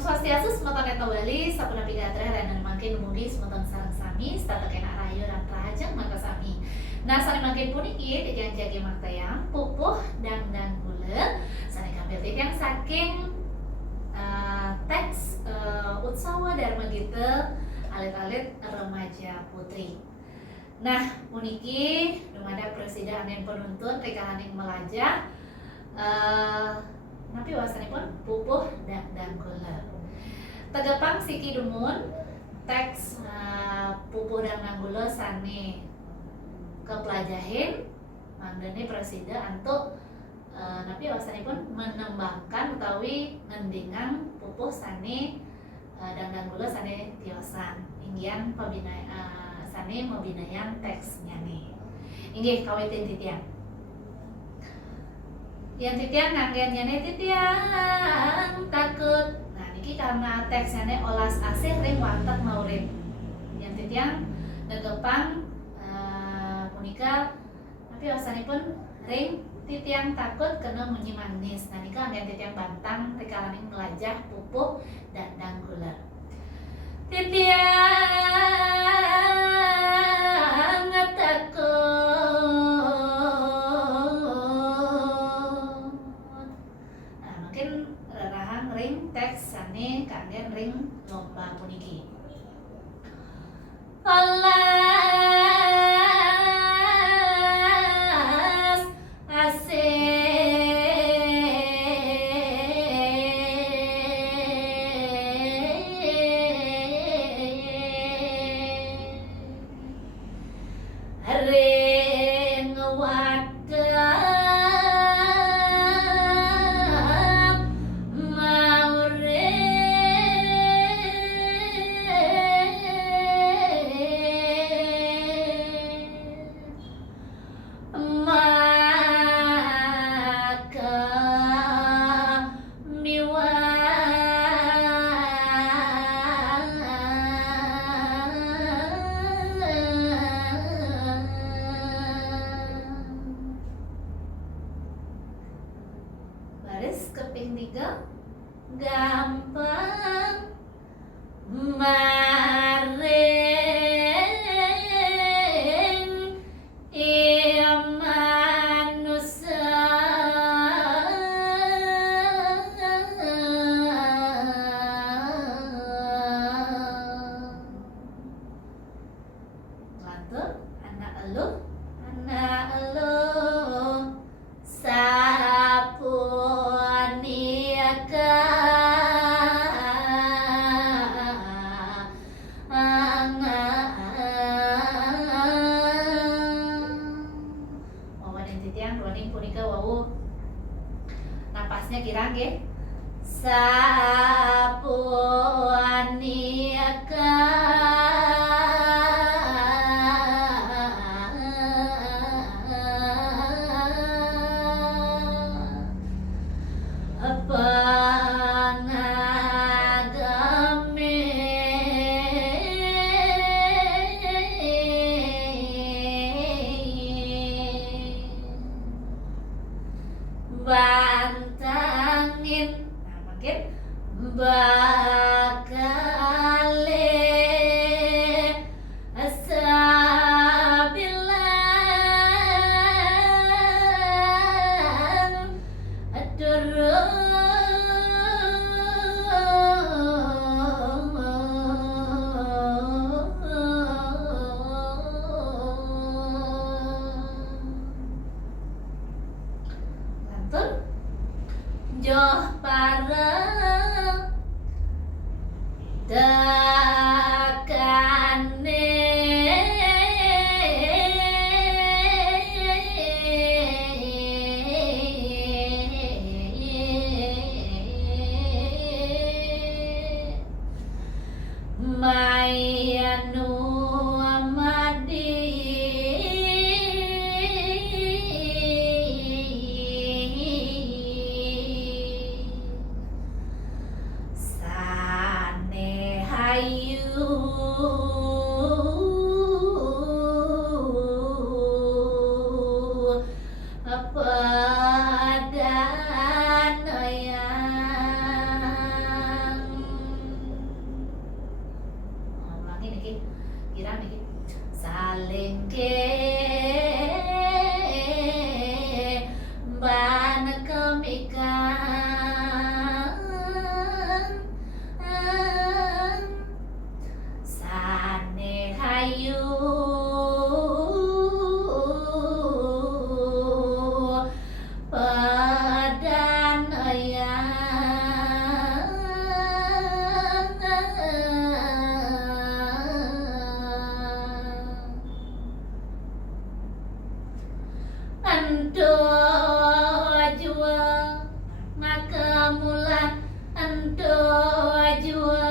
Swastiastu semeton eta Bali sapuna pigatrea dan makin mugi semeton sareng sami stata kena rahayu lan rahajeng mangga sami. Nah sane makin puniki titiang jagi maktayang pupuh dangdang kula sane kabeh titiang saking teks Utsawa Dharma Gita alit-alit remaja putri. Nah puniki dumada presida amin penuntun rikalaning melajah napi wasanipun pupuh dangdang kula. Tegepang siki dumun teks pupuh dangdang kula sane kepelajahin mangdene presida antuk napi wasanipun menembangkan utawi ngendingang pupuh sane dangdang kula sane tiosan inggian sane mabinayan teksnya nih. Inggih kawitin titiang. Yang titiang nganggennya titiang takut. Nah niki karena teksnya olas asih ring warteg maurip. Yang titiang negepang punika tapi wasanipun ring titiang takut kena munyi manis. Nah nika anggen titiang bantang rikalaning melajah pupuh dangdang kula. Titiang takut. Ring teks sane kanggen ring lomba puniki. Alas asih ring wadah keping 3 gampang maring manusia lantur anak eluh punika wau napasnya kira nggih sapuaniaka bantangin. Nah makin bakale asabilan durung joh pareng dakane mayanu amadi niki kira niki saling ke ban kemikan sane hayu padan ando jua maka mulan ando jua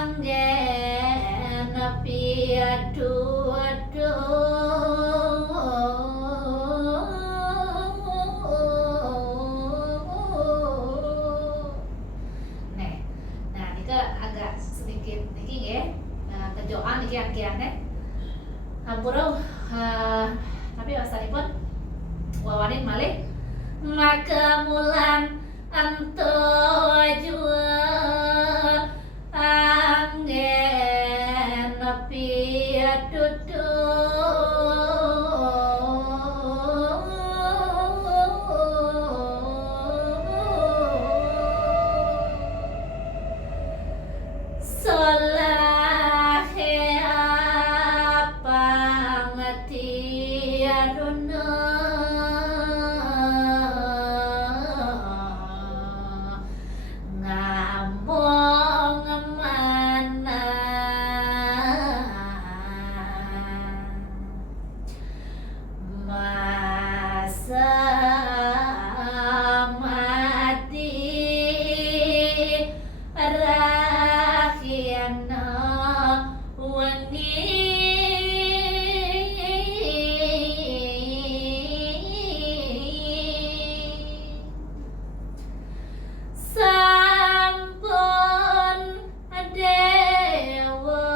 anggen api aduh nah ini agak sedikit niki ya kejoan niki akiane hampura tapi wasanipun wawanin malih maka mulan anto jua anggen api adudu solahe apa ngati aruna ngomong mana masa mati rakyana wengi sampun dewa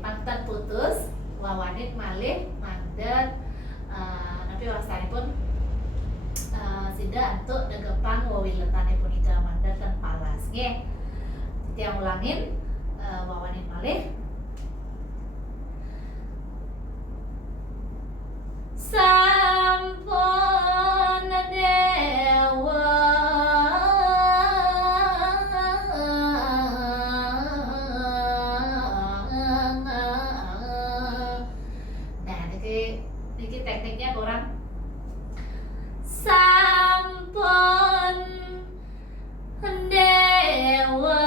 pantan putus wawanit malih mandat napi wastanipun sida antuk degepang wawiletane punika mandat dan palas nggih tiang ulangin wawanit malih sampun dewa nah niki tekniknya kurang sampun dewa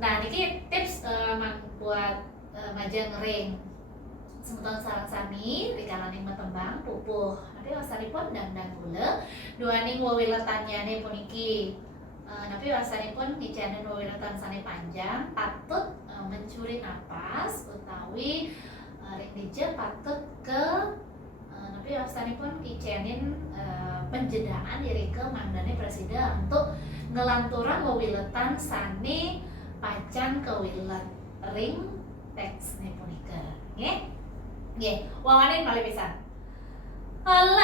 nah niki tips buat majeng ring semeton sarang sami rikalaning matembang pupuh nanti wasanipun dandang gula duaning wawiletanyane puniki tapi wasanipun ngicanen wawiletan sane panjang patut mencuri napas utawi ring dije patut ke tapi wasanipun ngicanin penjedaan diri ke mangdane presiden untuk ngelanturan wawiletan sane pacan kewilet ring teks nih punika nggih nggih wawanin malih pisan alas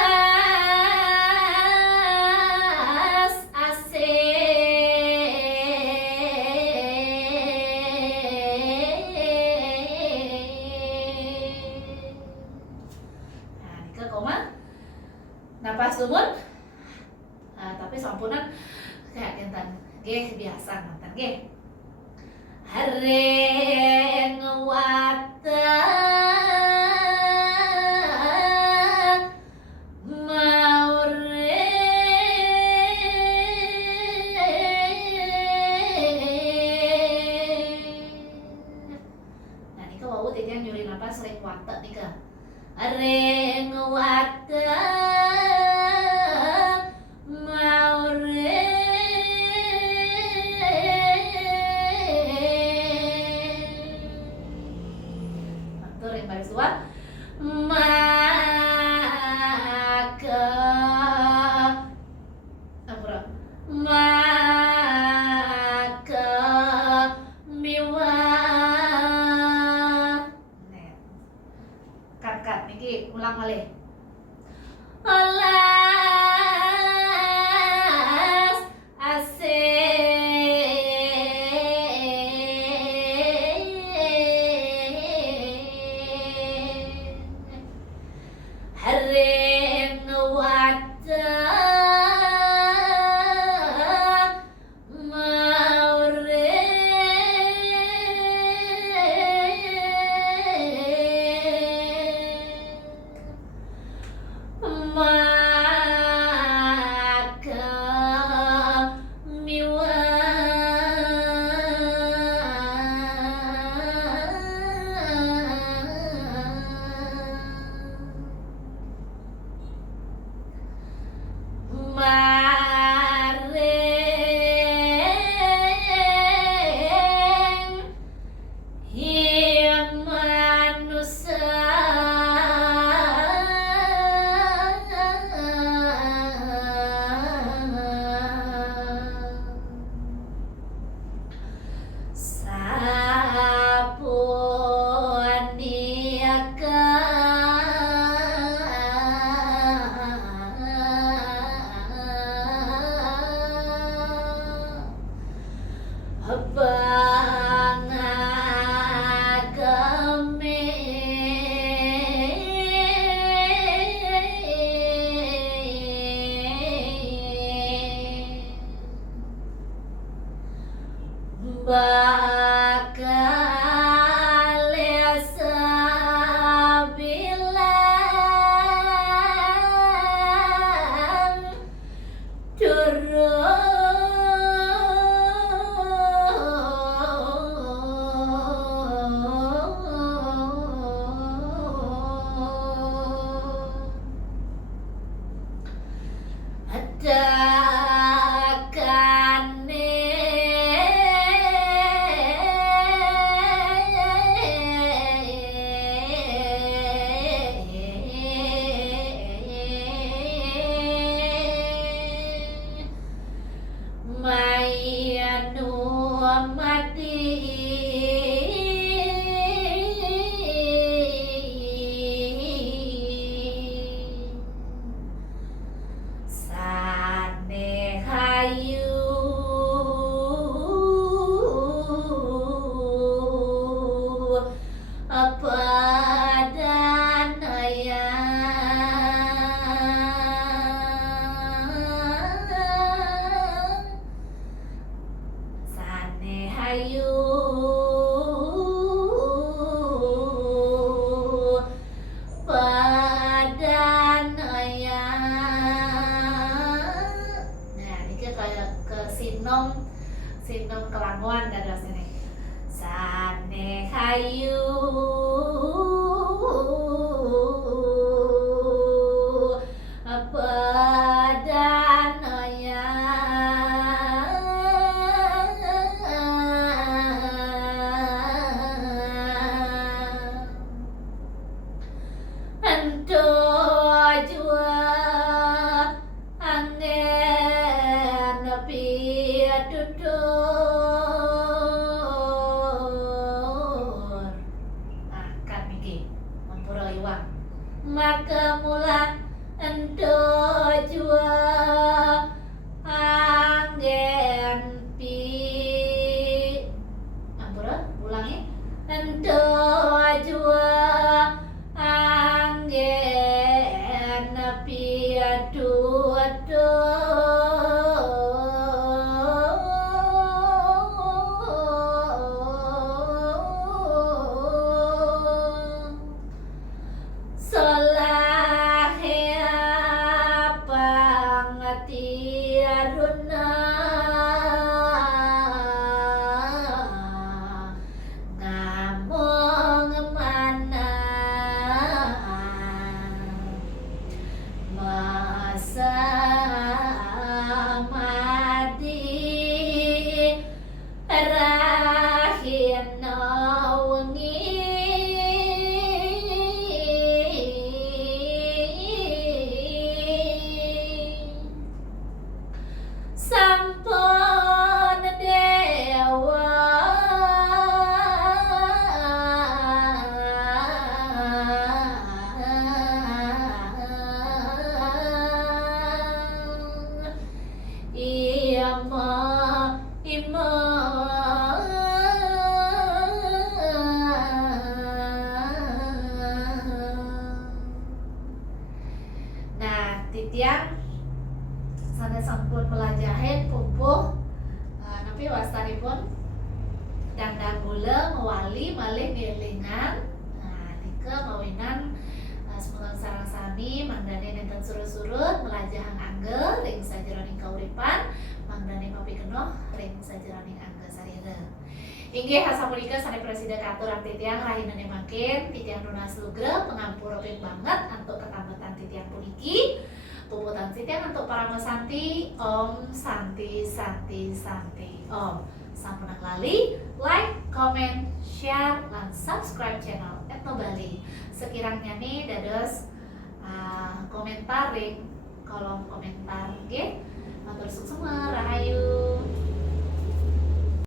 nah nika koma napas lumun tapi sampunan kayak kentan nggih biasa nonton nggih Hareng watan maure nah nika wau titian nyuri napas ring wate nika Hareng watan Miki ulang malih. Olas asih haring wadah maka maring hiang manusia bakal sabilan mayanu mati sane hayu padanaya sane hayu padanaya. Nah, ini kayak ke sinom kelanguan dados ini. Sane hayu padanaya ento jua angin piatutur. Nah, kan Miki Mampura iwang maka mula ento jua angin pi Mampura ulangi ento jua angin piatutur solahea pangatiaruna ngamong mana masa madi rahina wengi sampun dewa titiang sanes sampun melajahin pupuh tapi wastanipun dandang gula mewali malih ngilingan nika mawinan semoga sareng sami mangdane nenten surut-surut melajahang angge ring sajroning kauripan mangdane mapikenoh ring sajroning angge sarire. Inggih hasapunika sane presiden katurang titiang rahinane makin titiang nunas lugra pengampura ping banget untuk ketambetan titiang puniki. Puputan titiang untuk para mesanti Om Santi Santi Santi Om. Sampunang lali like, comment, share, dan subscribe channel Etno Bali. Sekiranya nih dados komentar ring kolom komentar nggih. Matur suksema rahayu.